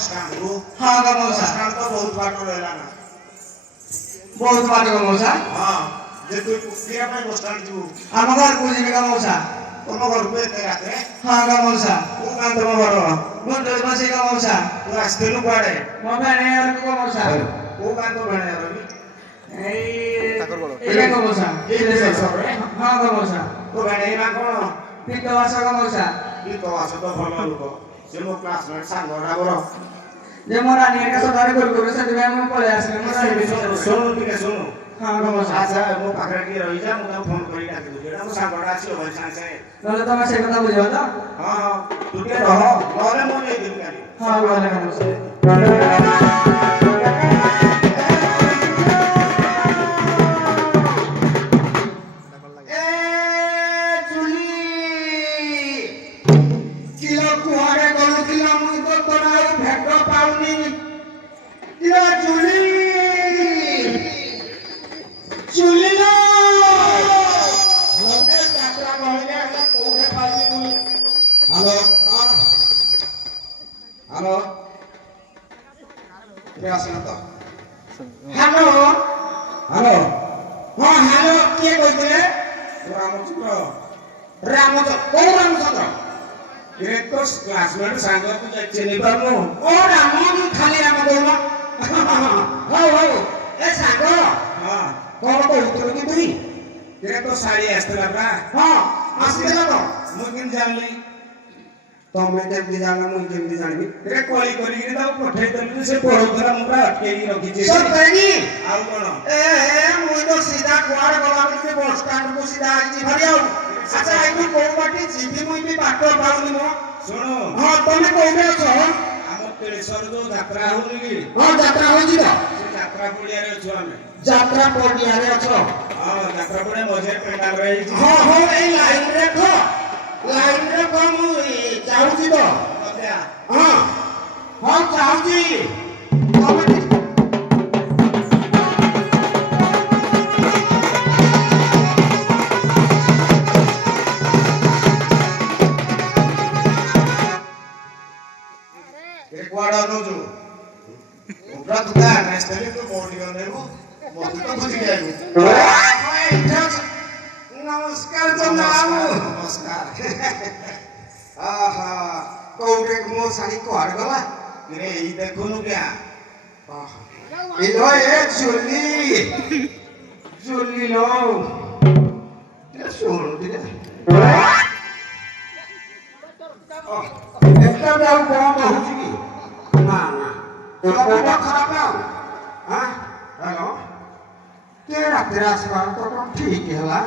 Bus stand को हाँ का मौसा स्टैंड तो बहुत बात रहला ना बहुत बात का मौसा हां जे तू किया पे बस स्टैंड जीव हम घर को जीवे का मौसा तुम घर पे ते राते हाँ का मौसा तू कान तुम घर गुंडो बसे का मौसा तू आस्ते नु पड़े मो भेणे और को मौसा तू कान तो भेणे रवि ए का मौसा ये से सब रे हाँ का मौसा तो भेणे ना कोन पितो वासा का मौसा ई तो आसे तो भलो लोक से मो क्लासमेट सांग राबर जे मोरा नियर का सदारे गोल गोल से दिबे हम पळे आसले मोरा हिबे सुनो ठीक है सुनो हाँ का मौसा अच्छा मो पाखरे की रही जा मु फोन करी डाकी दो जेडा मो सांगडा आसी होय सांग से नले तमे से कथा बुझियो त हां हां तू के रह नले मो नहीं दिन काली हाँ बोले का मौसा हेलो हेलो क्या सुना तो हेलो हेलो हाँ हेलो किए कहते रामचंद्र रामचंद्र को रामचंद्र ये तो क्लासमेट सांग तू चिन्ह पारनु ओ राम खाली राम बोल हो हो ए सांगो हां कौन कहते कि तुई ये तो साड़ी आस्ते लगा हाँ आसले तो मु किन जानली तमे केमती जाना मुई केमती जानबी रे कोली कोली कि तो पठै दलु से पढौतरा मुरा अटके की रखी छे सब करेगी आउ कोन ए मुई तो सीधा कुआर गला के बस स्टैंड को सीधा आई भरियाउ अच्छा आई को को बाटी जीबी मुई भी बाट पाउनी मो सुनो हां तमे कोइबे छ हम तेलेश्वर जो यात्रा होनी की हां यात्रा होई छ से यात्रा पडिया रे छु हमें यात्रा पडिया रे छ हां यात्रा पडे मजे पेंडाल रही छी हां हो ए लाइन रे खो मुई जाउची तो अबया हां हां जाउची तमे एक वाडा नो जो उबरा दुका नेस्टली तो बॉडी नेबो मते तो बुझी जाइबो नमस्कार तो नाम नमस्कार आहा कोउटे मो सानी को हाड़ गला रे ई देखुनु क्या इलो ए जुली लो ये सुन दिले एकटा दाउ कोन होची की ना ना तो बेटा खराब है हां हेलो तेरा तेरा सवाल तो ठीक है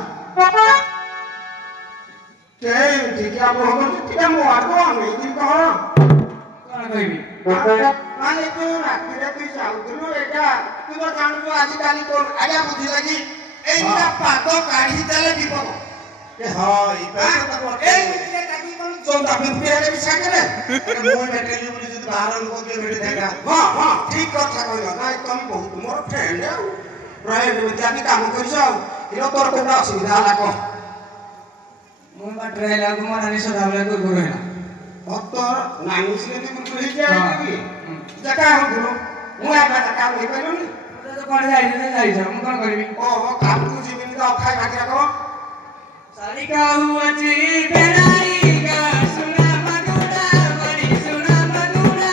ते ठीक है वो हम ठीक मो आगो आमी कि कह कोन कहबी माने तू राती रे तू जाउतलो एटा तू तो जानबो आज काली कोन आया बुझी लगी एटा पातो काढी देले विपद ए हां ई पे ए मिटे काटी कोन जोंदा फिर रे बिसा करे मोय बेटेली बोली जद बाहर लोग के बेटे देखा हां हां ठीक कथा कहलो ना तुम बहुत मोर फ्रेंड है फ्रेंड में जाबी काम करिसौ इलो तोर कोन असुविधा लाको मो बाटरे लागो मन आनी सदावले को गुरु है भक्तर नानी से भी कुछ ही जाएगी जका हम गुरु मु आबा काम हे कइलो नी तो कोन जाई छ मु कोन करबी ओ काम तू जीवन का खाई भागी रखो साली का हुआ जी बेराई का सुना मनुरा बड़ी सुना मनुरा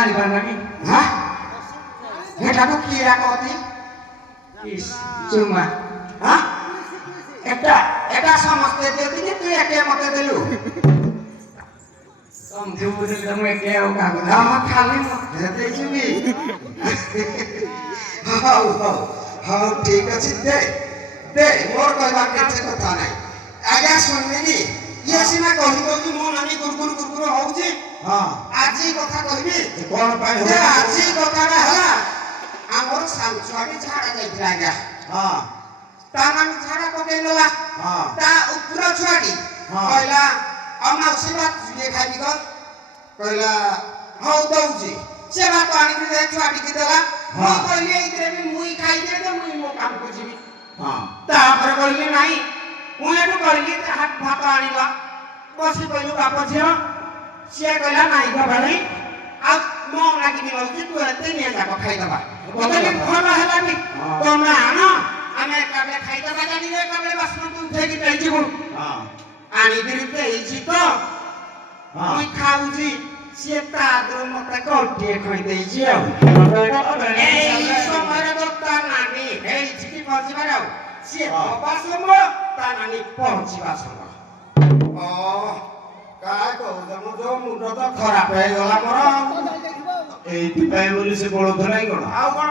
जानी पाना की हां हेटा को किरा कहती इस चुमा हां एटा समझते देती कि तू एके मते देलु तुम जो बुझे तुम एके हो का हम खाली देते छुबी हां ठीक अछि दे मोर कहबा के कथा नै आज्ञा सुनबी ये सिना कहबो कि मो नानी कुरकुर होउची हां आजी कथा कहबी कोन पाई हो आजी कथा हला ଆମର ଛୁଆଟି ଝାଡ଼ା ଯାଇଥିଲା ଆଜ୍ଞା ହଁ ତା ମାନେ ଝାଡ଼ା ପକେଇଦେଲା ହଁ ତା ଉପର ଛୁଆଟି ହଁ। କହିଲା ଆଉ ମାଉସୀ ଭାତ ଇଏ ଖାଇବି କଣ କହିଲା ହଉ ଦଉଛି ସେ ଭାତ ଆଣିକି ସେ ଛୁଆଟିକି ଦେଲା ମୁଁ କହିଲି ଏଇଥିରେ ବି ମୁଇଁ ଖାଇଦିଏ ଯେ ମୁଇଁ ମୋ କାମକୁ ଯିବି ହଁ ତାପରେ କହିଲି ନାଇଁ ମୁଁ ଏଠୁ କହିଲି ଭାତ ଆଣିବା ବସି କହିଲୁ ବାପ ଝିଅ ସିଏ କହିଲା ନାଇଁ ଗଭାଳି ଆଉ ମୋ ଲାଗିବି ରହୁଛି ତୁ ଏତେ ନିଏ ଯାକ ଖାଇଦବା ଭଲ ହେଲା ବି ତମେ ଆଣ ଆମେ ଏକାବେଳେ ଖାଇଦବା ଜାଣିଲେ ଏକାବେଳେ ବାସନକୁ ଉଠେଇକି ଦେଇଯିବୁ ଆଣିକିରି ଦେଇଛି ତ ମୁଇଁ ଖାଉଛି ସିଏ ତା ଆଗରୁ ମତେ କଣ୍ଟିଏ ଖୋଇ ଦେଇଛି ଆଉ ଏଇ ସମୟରେ ତ ତା ନାନୀ ହେଇଛି କି ପହଞ୍ଚିବାର ଆଉ ସିଏ ହବା ସମୟ ତା ନାନୀ ପହଞ୍ଚିବା ସମୟ କାହା କହୁଛ ମୋ ଯୋଉ ମୁଣ୍ଡ ତ ଖରାପ ହେଇଗଲା ମୋର ଏଇଥିପାଇଁ ବୋଲି ସେ ପଳଉଥିଲା କି କଣ ଆଉ କଣ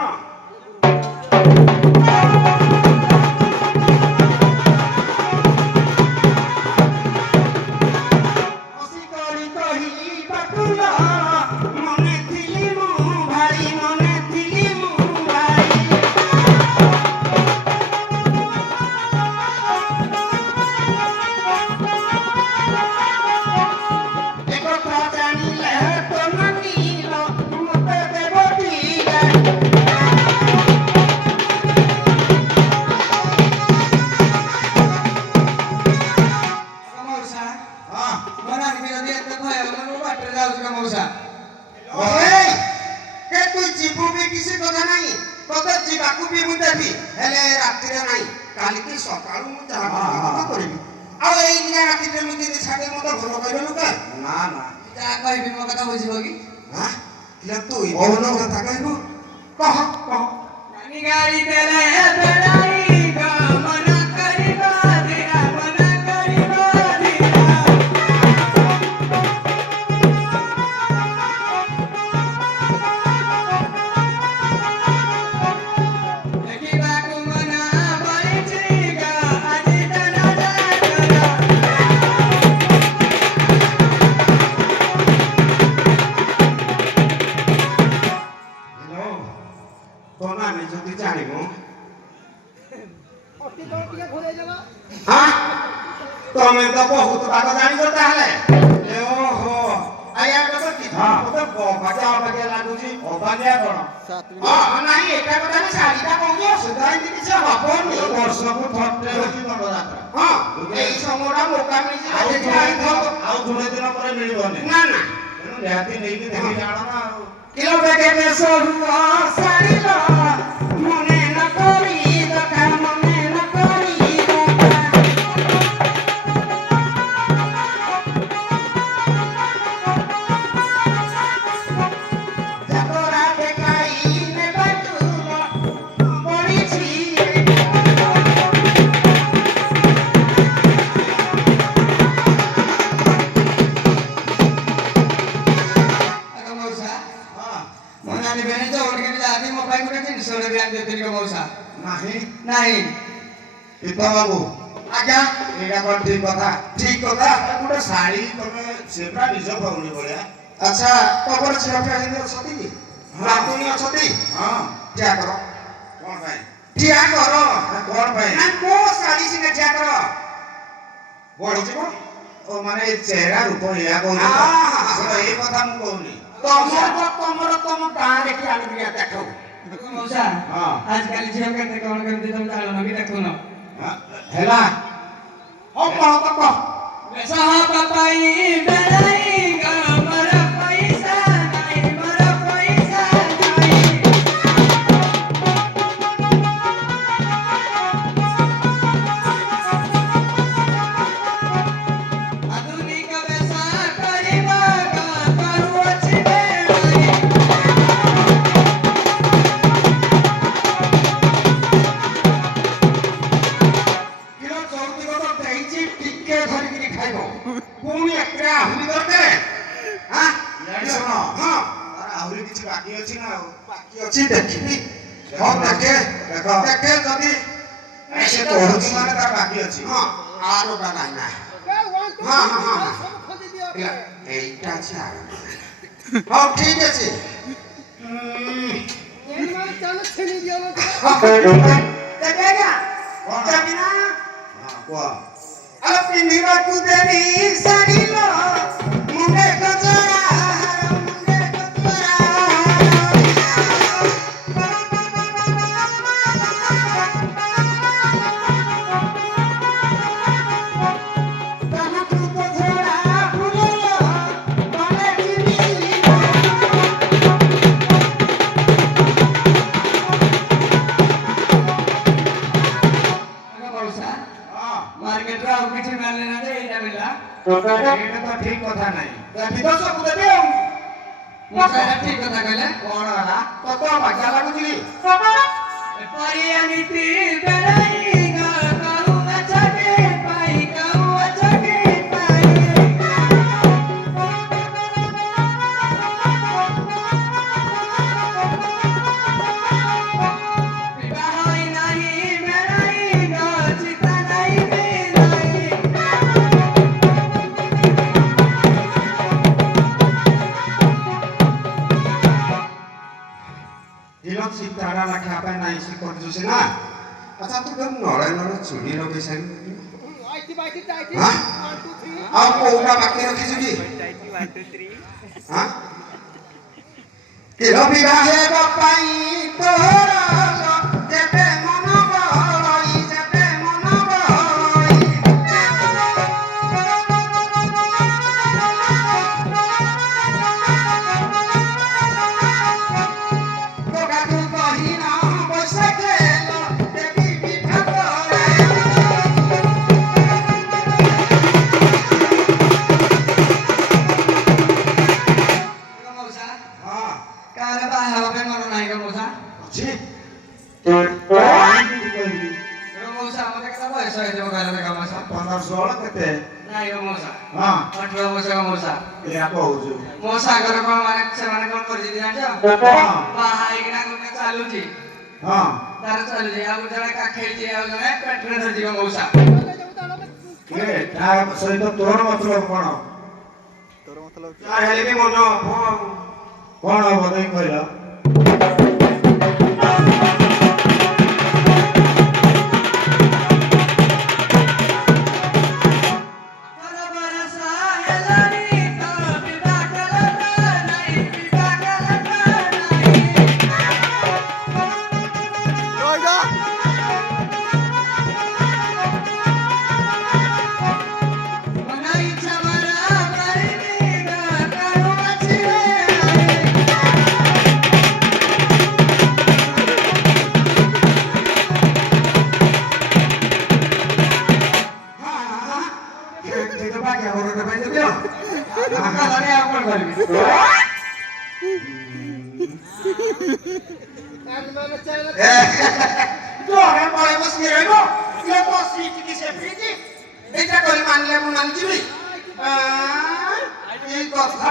ତମେ ତ ବହୁତ ବାଟ ଜାଣିଛ ତାହେଲେ ଓହୋ ଆଜ୍ଞା ଲାଗୁଛି ଅବାଗିଆ କଣ ନାଇଁ ଏଟା କଥା ବି ଶାଢୀଟା କହୁଛି ଅସୁବିଧା ଏମିତି କିଛି ହବନି ବର୍ଷକୁ ଥରେ ହଉଛି ଦଣ୍ଡଯାତ୍ରା ହଁ ଏଇ ସମୟଟା ମୌକା ମିଳିଛି ଆଉ ଥୋड़े ଦିନ ପରେ ମିଳିବନି ନା ନା ତେଣୁ ନିହାତି ନେଇକି ଦେଖି ଜାଣ ନା ଆଉ କିଲୋ ବେଗେ ସରୁ ସାରିଲ ମନେ ନ କରି କଥା ମନେ ନ କରି ଜଗରା দেখাই নেবা তুম পড়িছি ବାବୁ ଆଜ୍ଞା ଏଇଟା କଣ ଠିକ କଥା ଠିକ କଥା ଗୋଟେ ଶାଢୀ ତମେ ସେଟା ନିଜ ଭଉଣୀ ଭଳିଆ ଆଚ୍ଛା ତମର ଝିଅ ଫିଅ ଅଛନ୍ତି କି ନାତୁଣୀ ଅଛନ୍ତି ହଁ ଠିଆ କର କଣ ପାଇଁ ଠିଆ କର କଣ ପାଇଁ ନା ମୋ ଶାଢୀ ସିନା ଠିଆ କର ବଢିଯିବ ଓ ମାନେ ଏଇ ଚେହେରା ରୂପ ଏଇଆ କହୁଛ ଏଇ କଥା ମୁଁ କହୁନି ତମର ତମ ଗାଁରେ କି ଆଣିକି ଦେଖାଉ ମଉସା ହଁ ଆଜିକାଲି ଝିଅ କେତେ କଣ କେମିତି ତମେ ଜାଣୁନ କି ଦେଖୁନ ହେଲା ହଉ କହ ତ କହ ବେଶ ହବା ପାଇଁ ବେଳାଇ ମୋର ପଇସା ନାହିଁ ମୋର ପଇସା ନାହିଁ ଆଧୁନିକ ବେଶ କରିବା କରୁଅଛି ବେଳାଇ କିଲୋ ଚୌତିକ ତ ଦେଇଛି ଟିକେ ଧରିକିରି ଖାଇବ ପୁଣି ଏତେ ଆହୁରି ଦରକାର ଇଆଡେ ଶୁଣ ହଁ ତାର ଆହୁରି କିଛି ବାକି ଅଛି ନା ଆଉ ବାକି ଅଛି ଦେଖିବି ହଁ ଦେଖେ ଦେଖ ଦେଖେ ଯଦି ସେ ପଢୁଛି ମାନେ ତାର ବାକି ଅଛି ହଁ ଆରଟା ନାହିଁ ନା ହଁ ହଁ ହଁ ଏଇଟା ଅଛି ହଉ ଠିକ ଅଛି ଦେଖେ ଆଜ୍ଞା କଣ? ଯାବି ନା ହଁ କୁହ ଆଲୋ ପିନ୍ଧିବାକୁ ଦେବି ଶାଢ଼ୀ ଲୋ ମୁଣ୍ଡେ ଗଜରା ମୁଣ୍ଡେ ଗଜରା ତମକୁ ଗଜରା ଫୁଲ ତମେ ଚିନି ମଉସା ହଁ ମାର୍କେଟରେ ଆଉ କିଛି ମିଳିଲେ ନା ଯେ ଏଇଟା ମିଳିଲା ଏଇଟା ତ ଠିକ କଥା ନାହିଁ ଦେବି ତ ସବୁ ଦେବି ଆଉ ମଉସା ଏଇଟା ଠିକ କଥା କହିଲେ କଣ ହେଲା ତତେ ବାଜା ଲାଗୁଛି କି ଏପରି ଏମିତି ବେଳାଇ କରୁ ଅଛକେ ପାଇ କରୁ ଅଛକେ ବିବାହ ହୋଇ ନାହିଁ ବେଳାଇ ଚିତା ନାହିଁ ବେଳାଇ ଦିନ ସୀତାରା ଲେଖା ପାଇଁ ନାହିଁ ସେ କରୁଛୁ ସିନା ଆଚ୍ଛା ତୁ କେଉଁ ନଳେ ନଳେ ଚୁଡ଼ି ଲଗେଇ ସାରିଲୁ ଆଉ କୋଉଟା ବାକି ରଖିଛୁ କି ହଁ? କିଲୋ ବିବାହ ପାଇଁ ତୋର ଯେବେ ମନ ବଳଇ ଯେବେ ମନ ବଳଇ তোকাতু কহিন বৈশাখে দেবী পিঠা করে ମଉସା ହଁ କାହାର ବାହା ହେବା ପାଇଁ ମନ ନାହିଁ ଗ ମଉସା ଅଛି କହିବି ମଉସା ମତେ କେତେ ବୟସ ହେଇଯିବ କହିଲେ ଦେଖ ମଉସା 15 16 କେତେ ନାଇଁ ଗ ମଉସା ହଁ 18 ବର୍ଷ ଗ ମଉସା ଏଇଆ କହୁଛୁ ମୋ ସାଙ୍ଗର କଣ ମାନେ ସେମାନେ କଣ କରିଛି ଜାଣିଛ ହଁ ବାହା ହେଇକିନା ଗୋଟେ ଚାଲୁଛି ହଁ ତାର ଚାଲୁଛି ଆଉ ଜଣେ କାଖେଇଛି ଆଉ ଜଣେ ପେଟରେ ଧରିଛି ଗ ମଉସା କିଏ ତା ସହିତ ତୋର ମତଲବ କଣ ଯାହା ହେଲେ ବି ମନ କଣ ହବ ତମେ କହିଲ ତୋର ବରଷା ହେଲାଣି ତ ବିବାହ କଲତା ନାହିଁ ବିବାହ କଲତା ନାହିଁ ମନ ଇଚ୍ଛା ମରା କରିବି କରୁ ଅଛି তুই তো বাকি ঘরটা পাই দেবি କଲଣି ଆଉ କଣ କରିବି জরে পড়ে বসে রইব ইয়ে বসি টিকি সে ফ্রিজি এটা করে মানলে মু মানছিবি এই কথা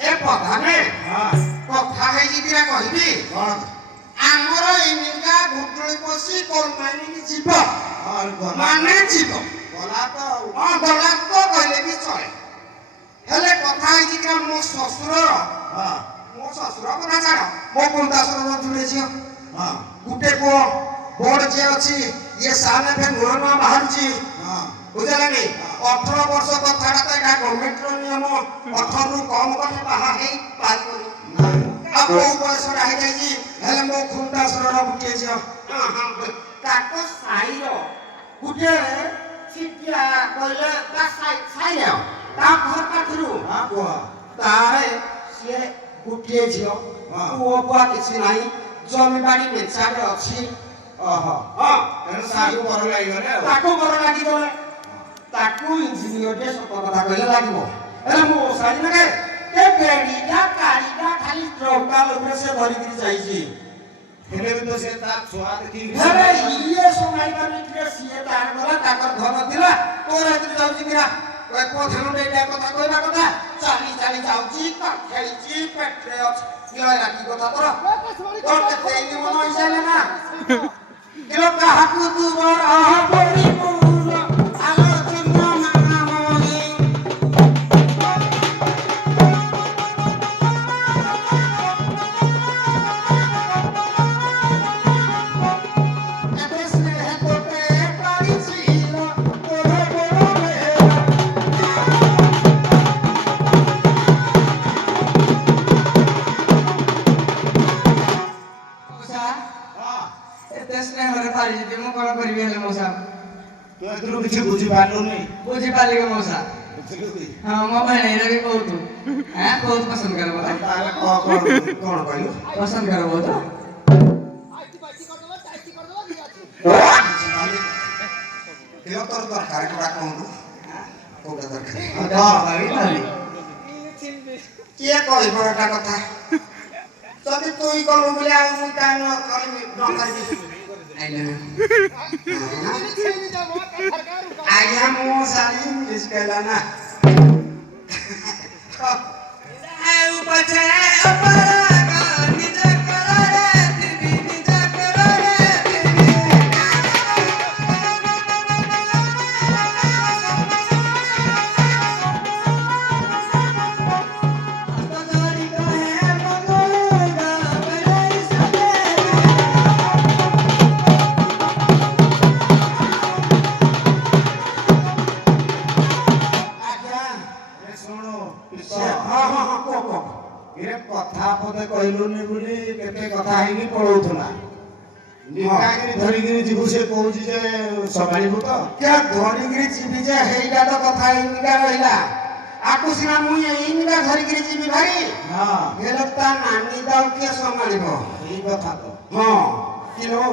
এ কথা নে ହଁ কথা হেই দিরা কইবি କଣ ଆମର ଏମିକା ଘୁଟୁଳି ପଶି କୋଲମାଇନି ଯିବ ହଁ ଗଲା ମାନେ ଯିବ ଗଲା ତ ଆଉ ହଁ ଗଲା ତ କହିଲେ ବି ଚଳେ ହେଲେ କଥା ହେଇଛି କି ମୋ ଶ୍ୱଶୁରର ହଁ ମୋ ଶ୍ୱଶୁର କଥା ଛାଡ଼ ମୋ କୁନ୍ଦାସୁର ଜୁଡ଼େ ଝିଅ ହଁ ଗୋଟେ ପୁଅ ବୋର୍ଡ ଯିଏ ଅଛି ଇଏ ସାଲ ଏବେ ନୂଆ ନୂଆ ବାହାରୁଛି ହଁ ବୁଝିଲାନି 18 ବର୍ଷ କଥାଟା ତ ଏଇଟା ଗଭର୍ଣ୍ଣମେଣ୍ଟର ନିୟମ 18 ରୁ କମ କଲେ ବାହା ହେଇ ପାରିବନି ଆଉ କୋଉ ବୟସରେ ହେଇଯାଇଛି ହେଲେ ମୋ କୁନ୍ଦାସୁରର ଗୋଟିଏ ଝିଅ ତାଙ୍କ ସାଇର ଗୋଟିଏ ସିଟିଆ କହିଲେ ତା ସାଇର ତା ଘର ପାଖରୁ ହଁ କୁହ ତାରେ ସିଏ ଗୋଟିଏ ଝିଅ ହଁ। ପୁଅ ପୁଆ କିଛି ନାହିଁ ଜମିବାଡ଼ି ମେଞ୍ଚାରେ ଅଛି ଓହୋ ହଁ ତେଣୁ ତାକୁ ଭଲ ଲାଗିଗଲେ ଆଉ ତାକୁ ମୋର ଲାଗିଗଲେ ତାକୁ ଇଞ୍ଜିନିୟରଟେ ସତ କଥା କହିଲେ ଲାଗିବ ହେଲେ ମୁଁ ଓସାରି ନାକେ ଏ ବେଡ଼ିଟା କାଳିଟା ଖାଲି ଟ୍ରଙ୍କା ଲୋକରେ ସେ ଧରିକିରି ଯାଇଛି ହେଲେ ବି ତ ସେ ତା ଛୁଆ ଦେଖିକି ହେଲେ ଇଏ ଶୁଣାଇ ପାରୁନି ସିଏ ତାର ଗଲା ତାଙ୍କର ଘର ଥିଲା ତୋର ଏଥିରେ ଯାଉଛି କିରା ପଧାନଟେ ଏଇଟା କଥା କହିବା କଥା ଚାଲି ଚାଲି ଯାଉଛି ଖେଳିଛି ପେଟରେ ଅଛି କିଲୋ ରାତି କଥା ତୋର ତୋର କେତେ ଏଇନି ମନ ହେଇସାରିଲେ ନା କିଲୋ କାହାକୁ ତୁମର ପରିପୂର୍ଣ୍ଣ ଆଲୋଚନା ନାମରେ ବୁଝିପାରିଲୁନି ବୁଝିପାରିଲି କି ମଉସା ବୁଝିଲୁ କି ହଁ ମୋ ଭଣେଇର ବି ବହୁତ ବହୁତ ପସନ୍ଦ କର ବୋଧେ ତାହେଲେ କଣ କହିଲୁ ପସନ୍ଦ କର ବହୁତ ତୋର ଦରକାର କୋଉଟା କହନ୍ତୁ କୋଉଟା ଦରକାର କିଏ କହିବ ଏଟା କଥା ଯଦି ତୁଇ କଲୁ ବୋଲି ଆଉ ମୁଁ କାହିଁ ନ କରିବି ଆଇ ଲଭ୍ ଆଜ୍ଞା ମୁଁ ଶାଢ଼ୀ ଇଂଲିଶ କହିଲା ନା ଆଉ ପଛେ ଅପରାଗ ନିଜ କଳରେ ଥିବି ନିଜ କଳରେ କଥା ପଦେ କହିଲୁନି ବୋଲି କେତେ କଥା ହେଇକି ପଳଉଥିଲା ନିକାକିରି ଧରିକିରି ଯିବୁ ସେ କହୁଛି ଯେ ସମ୍ଭାଳିବୁ ତ ଧରିକିରି ଯିବି ଯେ ହେଇଟା ତ କଥା ଏଇନିକା ରହିଲା ଆକୁ ସିନା ମୁଁ ଏଇନିକା ଧରିକିରି ଯିବି ଭାଇ ହେଲେ ତା ନାନୀ ତାକୁ କିଏ ସମ୍ଭାଳିବ ଏଇ କଥା ତ ହଁ କିଲୋ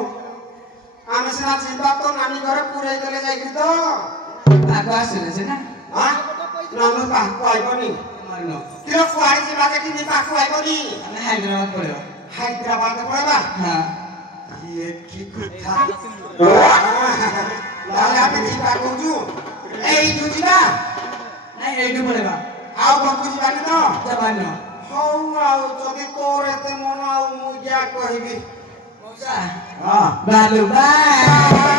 ଆମେ ସିନା ଯିବା ତ ନାନୀ ଘରେ ପୁରେଇ ଦେଲେ ଯାଇକିରି ତ ଆଗ ଆସିଲେ ସିନା ନାନୀ ପାଖକୁ ଆଇବନି କିଲୋ କୁଆଡେ ଯିବା ଯେ କିନି ପାଖକୁ ଆଇବନି ଆମେ ହାଇଦ୍ରାବାଦ ପଳେଇବା ହାଇଦ୍ରାବାଦ ପଳେଇବା ହଁ ଇଏ କି କଥା ତାହେଲେ ଆମେ ଯିବା କହୁଛୁ ଏଇଠୁ ଯିବା ନାଇଁ ଏଇଠୁ ପଳେଇବା ଆଉ ଘରକୁ ଯିବାନି ତ ଜବାନ ହଉ ଆଉ ଯଦି ତୋର ଏତେ ମନ ଆଉ ମୁଁ ଯା କହିବି ମଉସା ବାଲୁ ବାଏ